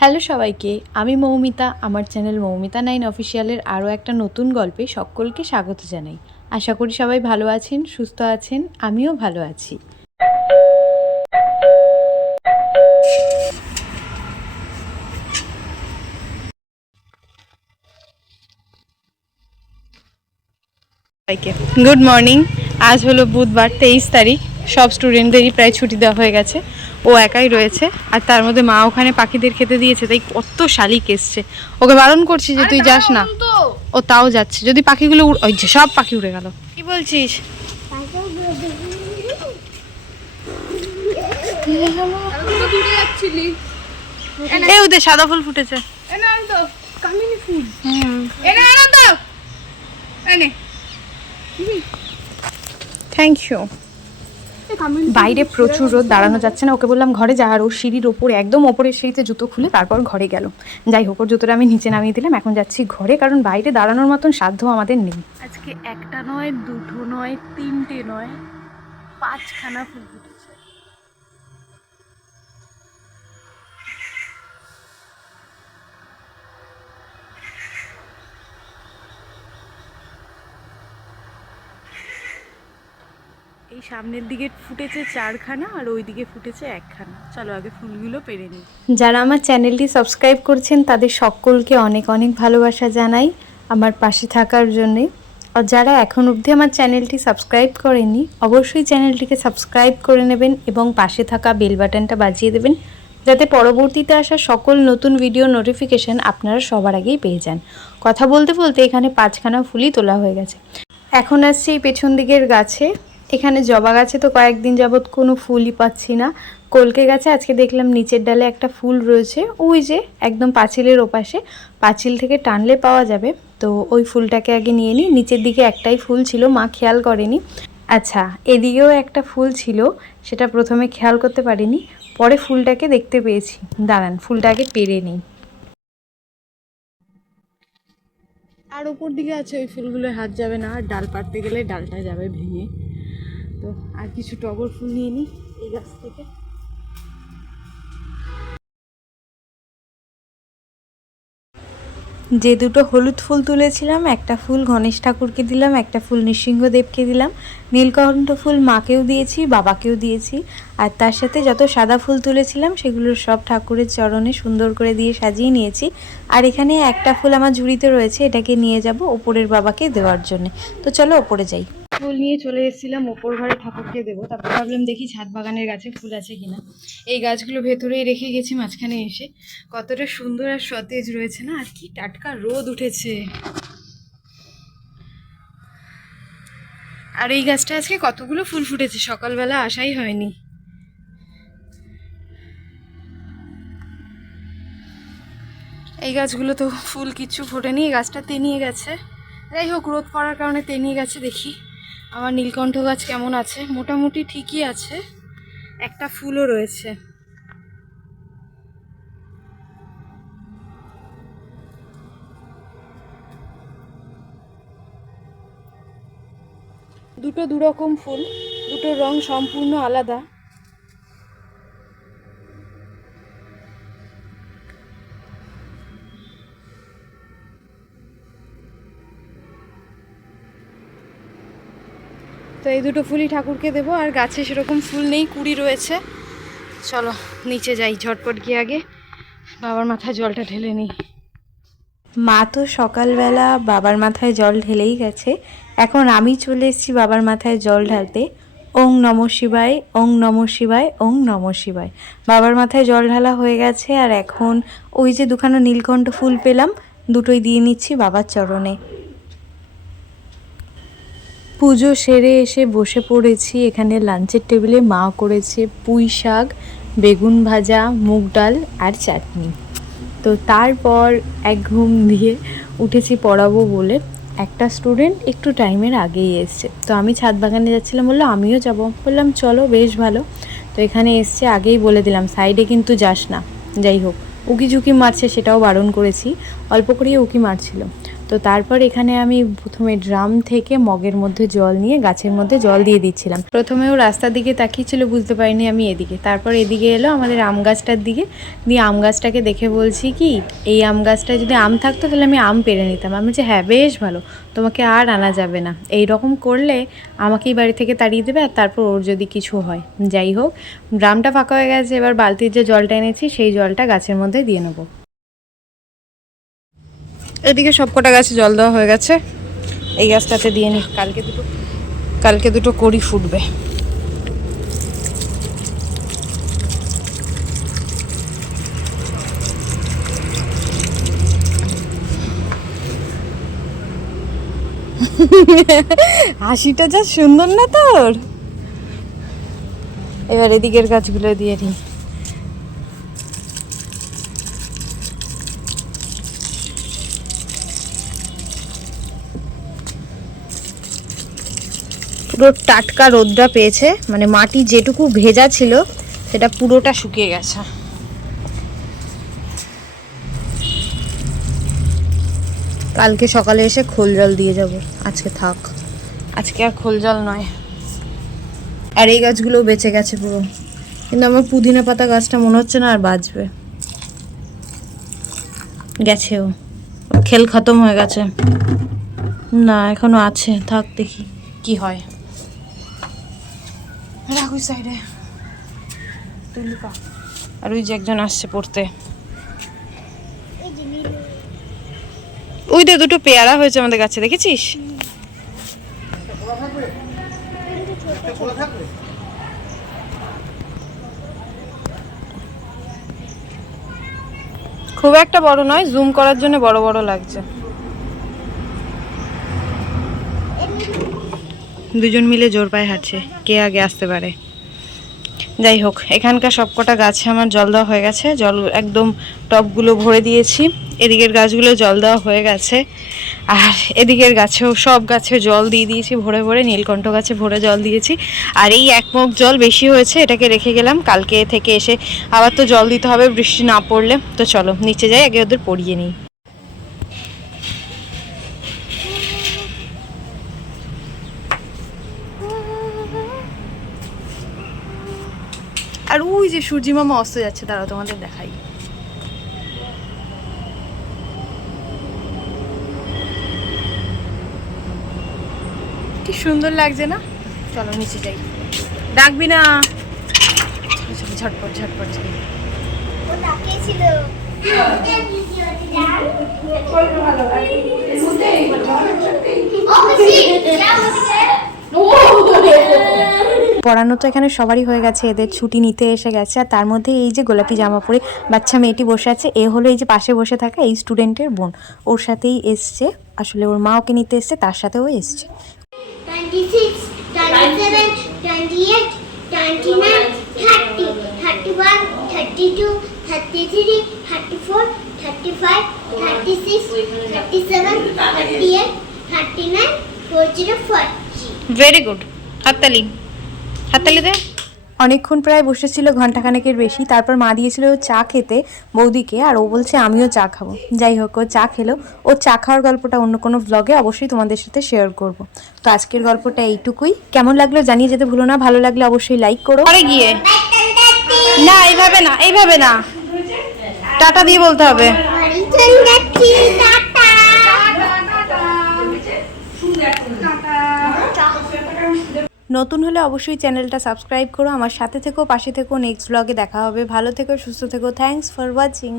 Hello সবাইকে, আমি মৌমিতা, আমার চ্যানেল মৌমিতা নাইন অফিসিয়ালের আরও একটা নতুন গল্পে সকলকে স্বাগত জানাই। আশা করি সবাই ভালো আছেন, সুস্থ আছেন, আমিও ভালো আছি। গুড মর্নিং আজ হলো বুধবার তেইশ তারিখ, সব স্টুডেন্টদেরই প্রায় ছুটি দেওয়া হয়ে গেছে। ও একাই রয়েছে আর তার মধ্যে মা ওখানে পাখিদের খেতে দিয়েছে তাই কত শালিক এসছে। ওকে বারণ করছি যে তুই যাস না। ও তাও যাচ্ছে। যদি পাখিগুলো ওই যে সব পাখি উড়ে গেল। কি বলছিস? এ ওদের সাদা ফুল ফুটেছে। থ্যাংক ইউ বাইরে প্রচুর রোদ, দাঁড়ানো যাচ্ছে না। ওকে বললাম, ঘরে যা। আর ও সিঁড়ির ওপরে, একদম ওপরের সিঁড়িতে জুতো খুলে তারপর ঘরে গেল। যাই হোক, ওর জুতোটা আমি নিচে নামিয়ে দিলাম। এখন যাচ্ছি ঘরে, কারণ বাইরে দাঁড়ানোর মতন সাধ্য আমাদের নেই। আজকে একটা নয়, দুটো নয়, তিনটে নয়, পাঁচখানা ফুল ফুটেছে। সামনের দিকে ফুটেছে চারখানা আর ওই দিকে ফুটেছে একখানা। চলো আগে ফুলগুলো পেরে নিই। যারা আমার চ্যানেলটি সাবস্ক্রাইব করছেন, তাদের সকলকে অনেক অনেক ভালোবাসা জানাই আমার পাশে থাকার জন্যে। আর যারা এখন অবধি আমার চ্যানেলটি সাবস্ক্রাইব করেনি অবশ্যই চ্যানেলটিকে সাবস্ক্রাইব করে নেবেন এবং পাশে থাকা বেল বাটনটা বাজিয়ে দেবেন, যাতে পরবর্তীতে আসা সকল নতুন ভিডিও নোটিফিকেশন আপনারা সবার আগেই পেয়ে যান। কথা বলতে বলতে এখানে পাঁচখানা ফুলই তোলা হয়ে গেছে। এখন আসছি এই পেছন দিকের গাছে। এখানে জবা গাছে তো কয়েকদিন যাবৎ কোনো ফুলই পাচ্ছি না। কলকে গাছে আজকে দেখলাম নিচের ডালে একটা ফুল রয়েছে। ওই যে একদম পাঁচিলের ওপাশে। পাঁচিল থেকে টানলে পাওয়া যাবে। তো ওই ফুলটাকে আগে নিয়ে নিই। নিচের দিকে একটাই ফুল ছিল, মা খেয়াল করেনি। আচ্ছা এদিকেও একটা ফুল ছিল, সেটা প্রথমে খেয়াল করতে পারিনি। পরে ফুলটাকে দেখতে পেয়েছি। দাঁড়ান ফুলটাকে পেরে নিই। আর উপর দিকে আছে ওই ফুলগুলো হাত যাবে না, আর ডাল পাড়তে গেলে ডালটা যাবে ভেঙে। তো আর কিছু টগর ফুল নিয়ে নিই এই গাছ থেকে। যে দুটো হলুদ ফুল তুলেছিলাম, একটা ফুল গণেশ ঠাকুরকে দিলাম, একটা ফুল নৃসিংহদেবকে দিলাম। নীলকণ্ঠ ফুল মাকেও দিয়েছি, বাবাকেও দিয়েছি। আর তার সাথে যত সাদা ফুল তুলেছিলাম, সেগুলো সব ঠাকুরের চরণে সুন্দর করে দিয়ে সাজিয়ে নিয়েছি। আর এখানে একটা ফুল আমার ঝুড়িতে রয়েছে, এটাকে নিয়ে যাব ওপরের বাবাকে দেওয়ার জন্য। তো চলো ওপরে যাই। ফুল নিয়ে চলে এসেছিলাম, ওপর ঘরে ঠাকুরকে দেবো। তারপর ভাবলাম দেখি ছাদ বাগানের গাছে ফুল আছে কিনা। এই গাছগুলো ভেতরেই রেখে গেছি, মাঝখানে এসে। কতটা সুন্দর আর সতেজ রয়েছে না, আর কি টাটকা রোদ উঠেছে। আর এই গাছটা আজকে কতগুলো ফুল ফুটেছে, সকালবেলা আসাই হয়নি। এই গাছগুলো তো ফুল কিচ্ছু ফোটেনি, এই গাছটা তেনিয়ে গেছে। যাই হোক, রোদ পড়ার কারণে তেনিয়ে গেছে, দেখি। আমার নীলকণ্ঠ গাছ কেমন আছে? মোটামুটি ঠিকই আছে। একটা ফুলও রয়েছে। দুটো দুরকম ফুল, দুটোর রং সম্পূর্ণ আলাদা। তো এই দুটো ফুলই ঠাকুরকে দেবো, আর গাছে সেরকম ফুল নেই, কুড়ি রয়েছে। চলো, নিচে যাই ঝটপট গিয়ে আগে। বাবার মাথায় জলটা ঢেলে নিই। মা তো সকালবেলা বাবার মাথায় জল ঢেলেই গেছে। এখন আমি চলে এসেছি বাবার মাথায় জল ঢালতে। ওং নম শিবায়, ওং নম শিবায়, ওং নম শিবায়। বাবার মাথায় জল ঢালা হয়ে গেছে, আর এখন ওই যে দুখানা নীলকণ্ঠ ফুল পেলাম, দুটোই দিয়ে নিচ্ছি বাবার চরণে। পুজো সেরে এসে বসে পড়েছি। এখানে লাঞ্চের টেবিলে মা করেছে পুঁই শাক, বেগুন ভাজা, মুগ ডাল আর চাটনি। তো তারপর এক ঘুম দিয়ে উঠেছি পড়াবো বলে। একটা স্টুডেন্ট একটু টাইমের আগেই এসছে। তো আমি ছাদ বাগানে যাচ্ছিলাম, বলল, আমিও যাব। বললাম, চলো, বেশ ভালো। তো এখানে এসছে, আগেই বলে দিলাম, সাইডে কিন্তু যাস না। যাই হোক উকি ঝুঁকি মারছে, সেটাও বারণ করেছি। অল্প করেই উকি মারছিল। তো তারপর এখানে আমি প্রথমে ড্রাম থেকে মগের মধ্যে জল নিয়ে গাছের মধ্যে জল দিয়ে দিচ্ছিলাম। প্রথমে ও রাস্তার দিকে তাকিয়েছিল, বুঝতে পারিনি আমি এদিকে। তারপর এদিকে এলো আমাদের আম গাছটার দিকে। দিয়ে আম গাছটাকে দেখে বলছি কি, এই আম গাছটা যদি আম থাকতো তাহলে আমি আম পেরে নিতাম। আমি বলছি হ্যাঁ বেশ ভালো। তোমাকে আর আনা যাবে না। এই রকম করলে আমাকেই বাড়ি থেকে তাড়িয়ে দেবে আর তারপর ওর যদি কিছু হয়। যাই হোক, ড্রামটা ফাঁকা হয়ে গেছে। এবার বালতির যে জলটা এনেছি, সেই জলটা গাছের মধ্যে দিয়ে নেব। এদিকে সবকটা গাছে জল দেওয়া হয়ে গেছে। এই গাছটাতে দিয়ে নি। কালকে দুটো কালকে দুটো কড়ি ফুটবে। হাসিটা যা সুন্দর না তোর? এবার এদিকের গাছগুলো দিয়ে নিই পুরো টাটকা রোদটা পেয়েছে। মানে মাটি যেটুকু ভেজা ছিল, সেটা পুরোটা শুকিয়ে গেছে। কালকে সকালে এসে খোল জল দিয়ে যাব। আজকে থাক। আজকে আর খোল জল নয়। আর এই গাছগুলো বেঁচে গেছে পুরো। কিন্তু আমার পুদিনা পাতা গাছটা মনে হচ্ছে না আর বাঁচবে। গেছেও। খেল খতম হয়ে গেছে। না, এখনও আছে। থাক দেখি কি হয়। রাখ ওই সাইডে। আর ওই যে একজন আসছে পড়তে। ওই দে দুটো পেয়ারা হয়েছে আমাদের কাছে দেখেছিস? খুব একটা বড় নয় জুম করার জন্য বড় বড় লাগছে। দুজন মিলে জোর পায়ে হাঁটছে। কে আগে আসতে পারে? যাই হোক, এখানকার সবকটা গাছে আমার জল দেওয়া হয়ে গেছে। জল একদম টবগুলো ভরে দিয়েছি। এদিকের গাছগুলো জল দেওয়া হয়ে গেছে। আর এদিকের গাছেও, সব গাছে জল দিয়ে দিয়েছি, ভরে ভরে নীলকণ্ঠ গাছে ভরে জল দিয়েছি। আর এই এক মগ জল বেশি হয়েছে, এটাকে রেখে গেলাম। কালকে থেকে এসে আবার তো জল দিতে হবে, বৃষ্টি না পড়লে। তো চলো, নিচে যাই আগে ওদের পড়িয়ে নিই। আর ওই যে সূর্যি মামা অস্ত যাচ্ছে দাঁড়াও তোমাদের দেখাই কি সুন্দর লাগছে না চলো নিচে যাই ডাকবি না ঝটপট ঝটপট যাই পড়ানো তো এখানে সবারই হয়ে গেছে এদের ছুটি নিতে এসে গেছে। আর তার মধ্যে এই যে গোলাপি জামা পরে বাচ্চা মেয়েটি বসে আছে এ হলো এই যে পাশে বসে থাকা এই স্টুডেন্টের বোন। ওর সাথেই এসছে আসলে ওর মা ওকে নিতে এসছে তার সাথেও এসছে। 26, 27, 28, 29, 30, 31, 32, 33, 34, 35, 36, 37, 38, 39, 40, 40. ভেরি গুড হাততালি হাততালি দে অনেকক্ষণ প্রায় বসেছিল ঘন্টাখানেকের বেশি। তারপর মা দিয়েছিল চা খেতে বৌদিকে আর ও বলছে আমিও চা খাব। যাই হোক ও চা খেলো। ও চা খাওয়ার গল্পটা অন্য কোনো ব্লগে অবশ্যই তোমাদের সাথে শেয়ার করব। তো আজকের গল্পটা এইটুকুই। কেমন লাগল জানিয়ে যেতে ভুলো না। ভালো লাগলে অবশ্যই লাইক করো। গিয়ে? না এইভাবে না এইভাবে না। টাটা দিয়ে বলতে হবে বাড়ি চলে যাচ্ছি টাটা নতুন হলে অবশ্যই চ্যানেলটা সাবস্ক্রাইব করো। আমার সাথে থেকো, পাশে থেকো, নেক্সট ব্লগে দেখা হবে। ভালো থেকো, সুস্থ থেকো। Thanks for watching